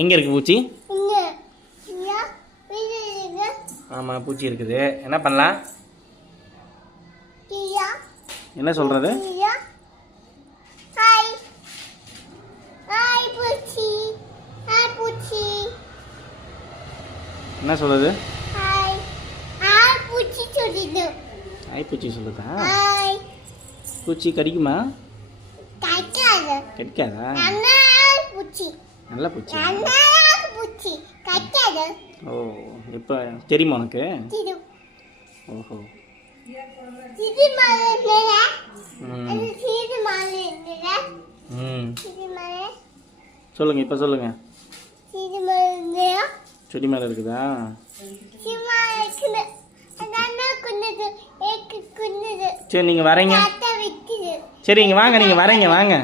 எங்கே இருக்குது பூச்சி? இங்க ஆமாம் பூச்சி இருக்குது. என்ன பண்ணலாம்? கியா என்ன சொல்கிறது? கியா ஹாய் ஹாய் பூச்சி ஹாய் பூச்சி என்ன சொல்கிறது? ஹாய் ஹாய் பூச்சி சொல்லுது. ஹாய் பூச்சி சொல்லுதா? ஹாய் பூச்சி கடிக்குமா? கடிக்காது. கடிக்காதா? நல்லா பூச்சி நல்ல பூச்சி. நல்லா பூச்சி கடிக்காது. ஓ இப்போ தெரியுமா உனக்கு? இது ஓஹோ. இது மாதிரி இல்லையா? ம் அது இது மாதிரி இல்லையா? ம் இது மாதிரி சொல்லுங்கள், இப்போ சொல்லுங்கள். இது மாதிரி இல்லையா? செடி மேலே இருக்குதா? இது மாதிரி இருக்குது. அதான் குன்னது ஏக்கு குன்னது சரி நீங்கள் வரீங்க. தாத்தா விக்குது. சரி இங்கே வாங்க, நீங்கள் வரீங்க வாங்க.